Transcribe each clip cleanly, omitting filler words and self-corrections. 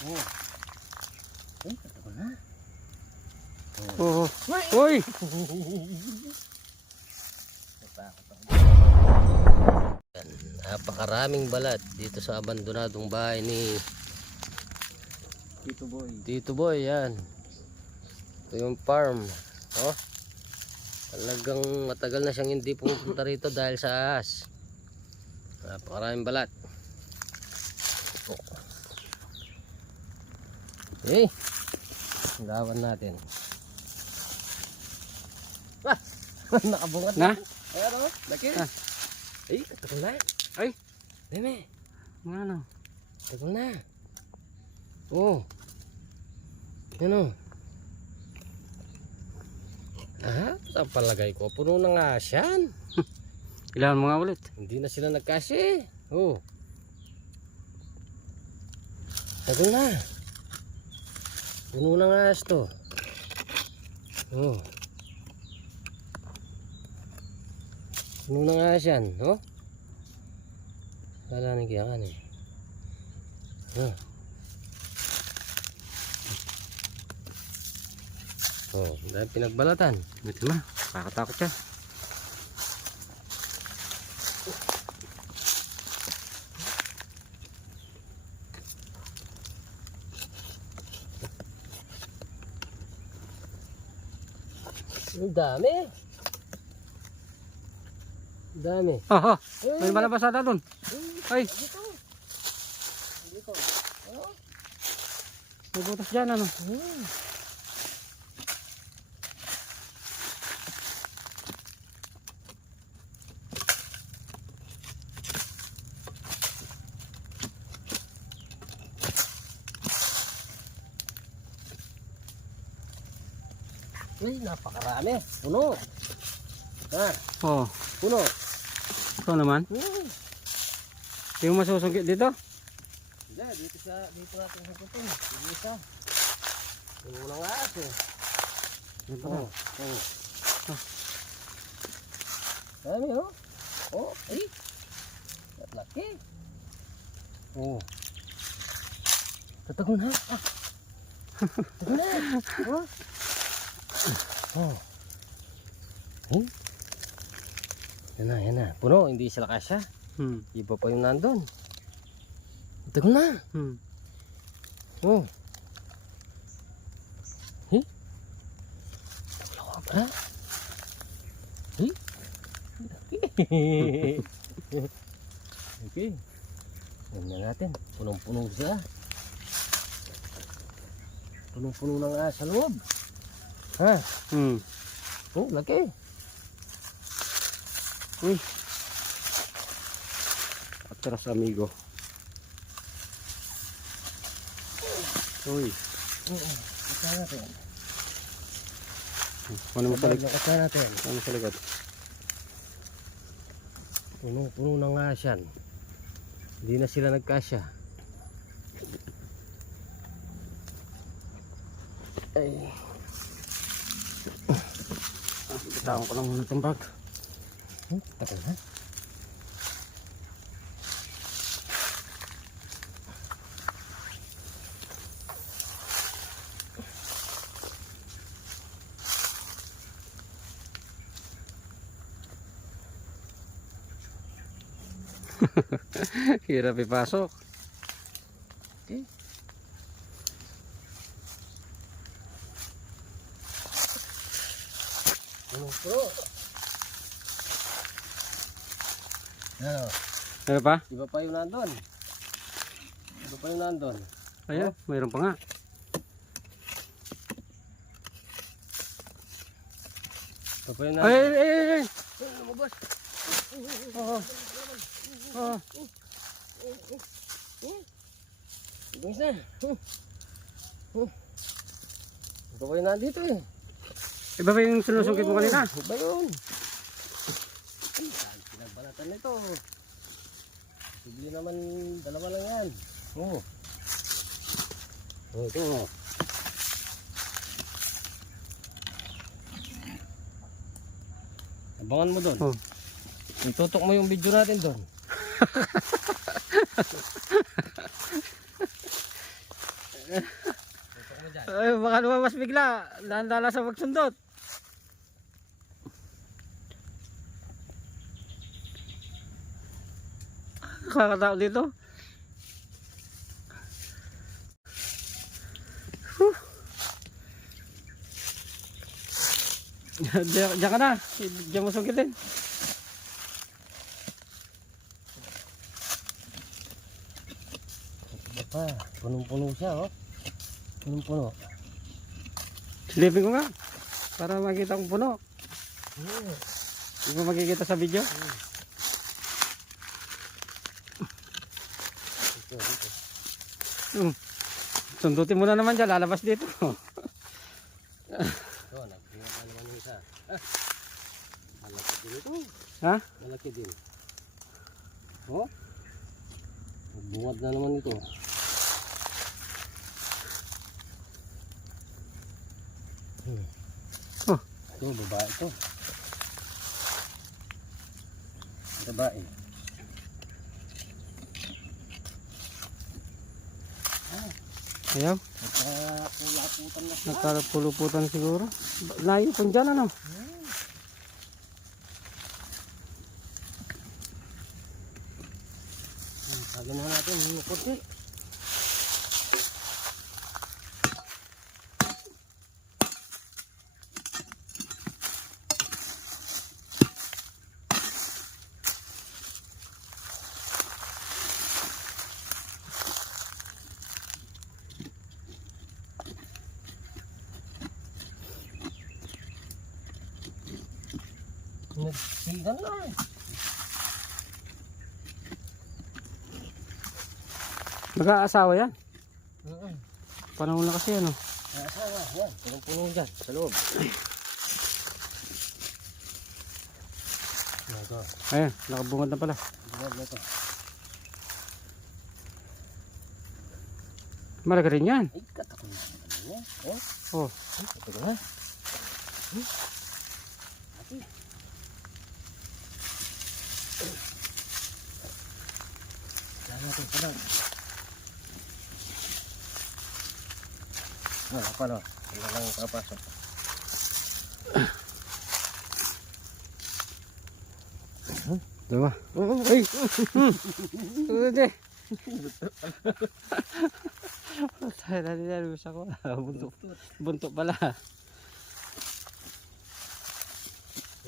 Oh. Ay, tatagal na. Oh. Uy! Napakaraming balat dito sa abandonadong bahay ni Tito Boy. Tito Boy, yan. Ito yung farm. Oh. Talagang matagal na siyang hindi pumunta rito dahil sa ahas. Napakaraming balat. Oh. Okay. Lawan natin. Ah! Nakabungat Na? Ayan o, laki. Ah. Ay, tagal na. Ay! Deme, Ano? tagal na. Oh. Yan o. Ah, sa palagay ko, puno na nga siyan. Kailangan mo nga ulit. Hindi na sila nagkasi. Oh. Tagal na. Puno na nga ito. Oh. Puno na nga siyan. Oh. Wala nang kiyakan eh. Oh. Oh, dahil pinagbalatan. Ito na. Kakatakot siya. Ang dami. Ang dami. Oh, oh. May malabasada doon. Ay! Dito. Dito. Oh. May butas dyan ano. Uy, napakarami. Puno. Ha, Oh. puno. Ito naman. Hindi mo masusungkit dito. Hindi, dito natin hukutin. Dito isa. Puno na nga ito. Dito Oh, na. oh. Dami oh. Oh, ay. At laki. Oh. Tatago na. Ah. Tatago na. Oh. Oh. Hmm? Yan na. Puno, hindi sila kasya. Iba pa yung nandun. Tatago na. Oh. Eh? Wala ko ba? Eh? Okay. Ganyan natin. Punong-punong siya. Punong-puno na nga sa loob. Ha? Oh, laki. Uy. Atras amigo. Uy. Kasa natin. Ano mo sa likod? Kasa natin. Ano mo sa likod? Punong-puno na nga siyan. Hindi na sila nagkasya. Ay. Bitawan ko lang muna itong bag. Tagal na. Hirap ipasok. Okay. Punong-puno. Ano? Ano pa? Iba pa yung nandun. Iba pa yung nandun. Ayan, mayroon pa nga. Iba pa yung Ay, nandun. ay, ay, ay. Ay, lumabas. Oo. Oo. Ibang isa. Iba pa yung nandito eh. Iba ba yung sinusungkit mo kanina? Iba yun. Ay, saan pinagbalatan nito? Hindi naman, dalawa lang yan. Oh, ito. Abangan mo doon. Oh. Itutok mo yung video natin doon. Tutok mo dyan. Ay, baka lumabas bigla. Dala sa pagsundot. Kakatao dito. Huh. Diyan ka na. Diyan mo sungkitin. Pa, punong-puno siya, oh. Punong-puno. Silipin ko nga. Para makita kong puno. Hindi ko makikita sa video. Dito. Sundutin mo na naman dyan. Lalabas dito. So, nagpunga pa naman yung isa. Malaki din ito. Ha? Malaki din. Oh. Bungad na naman ito. Oh. Ito, babae ito. Babae. Ayaw. Nagkakulaputan na siya. Nagkarapuluputan siguro. Layo kung dyan ano. Sabi na natin, yung konti. Nagsigan na eh. Mag-aasawa yan. Oo. Panahon na kasi ano. Asawa, yan. Punong-puno dyan, sa loob. Ito. Ayan, nakabungad na pala. Bungad na ito. Malaki rin yan. Ay, katakot na naman yan. Oh, Oh. ito ko na. Ati. Kaya natin pa lang. Wala pa no. Wala lang kapasok. Diba? Ay! Hindi. Tayo na din. Bisa ko. Buntok. Buntok pala.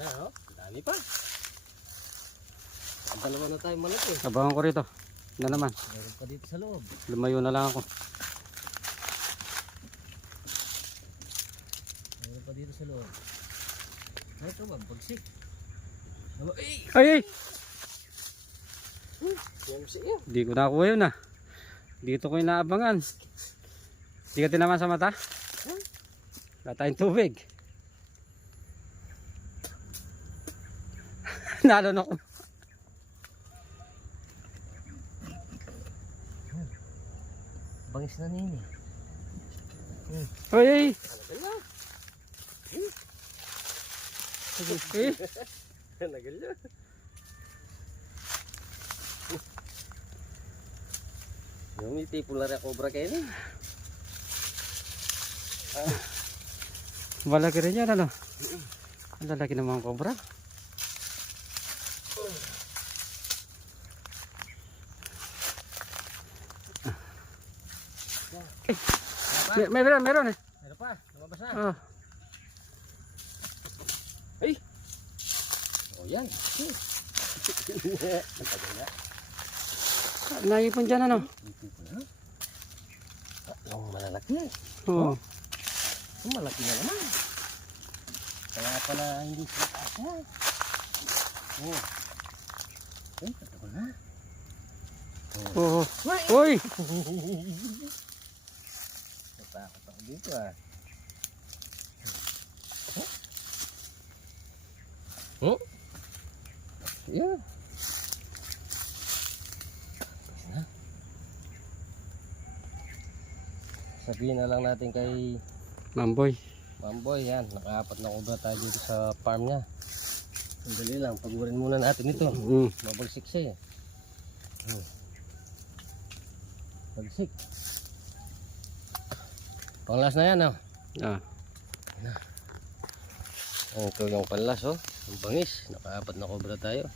Yan o. Dami pa. Ang dalawa na tayo malaki. Abangan ko rito. Na naman. Meron pa dito sa loob. Lumayo na lang ako. Meron pa dito sa loob. Ay, ito ba? Bagsik. Ay! Ay! Ay! Yan siya yun. Di ko nakuha yun ah. Dito ko inaabangan. Di ka tinaman sa mata? Wala tayong tubig. Nalon ako. Bangis na nini. Ay! Ay! Ay! Nagal niya. Yung iti pula rin cobra kayo ni. Malaki rin yan ano. Ang lalaki ng mga cobra. Meron eh. Meron pa. Lumabas na. Oh. Ay! Oh yan. Ang tagal na. Naipon dyan ano. Iti pula. Yung malalaki. Oo. Yung malaki na naman. Kaya pala hindi sila kasya. Oh. Ay, katagal na. Oo. Uy! Natakot ako dito ah. Oh? Yeah. Sabihin na lang natin kay Mamboy. Mamboy, yan. Nakaapat na cobra tayo dito sa farm niya. Sandali lang, pagurin muna natin ito. Mabalsik siya eh. Balsik. Panglas na yan, oh. Ah. Ito yung panlas, oh. Ang bangis. Nakaapat na cobra tayo.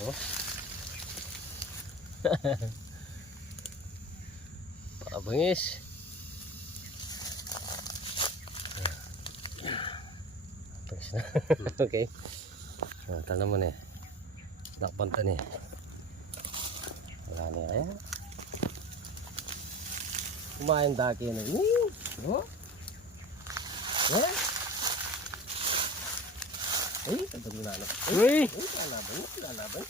Oh. Pakabangis. Bangis na. Okay. Tanong mo na eh. Nakpanta ni. Wala na kaya. Kumain daki na. Oh. Oh. Ay, ito ginanap. Uy! Ay, lalaban mo, lalaban.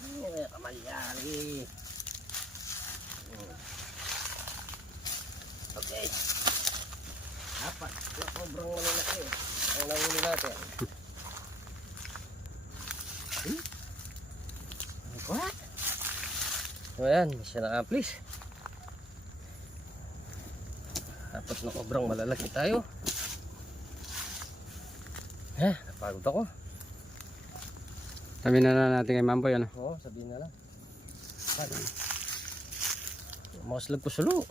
Ay, kamalyari. Okay. Apat. Na sobrang malalaki. Ang nahuli natin. What? O yan, siya na-applis. Apat na sobrang malalaki tayo. Napagod ako. Sabi na lang natin kay Mamboy ano. Oo, sabihin na lang. Makaslap ko sulo.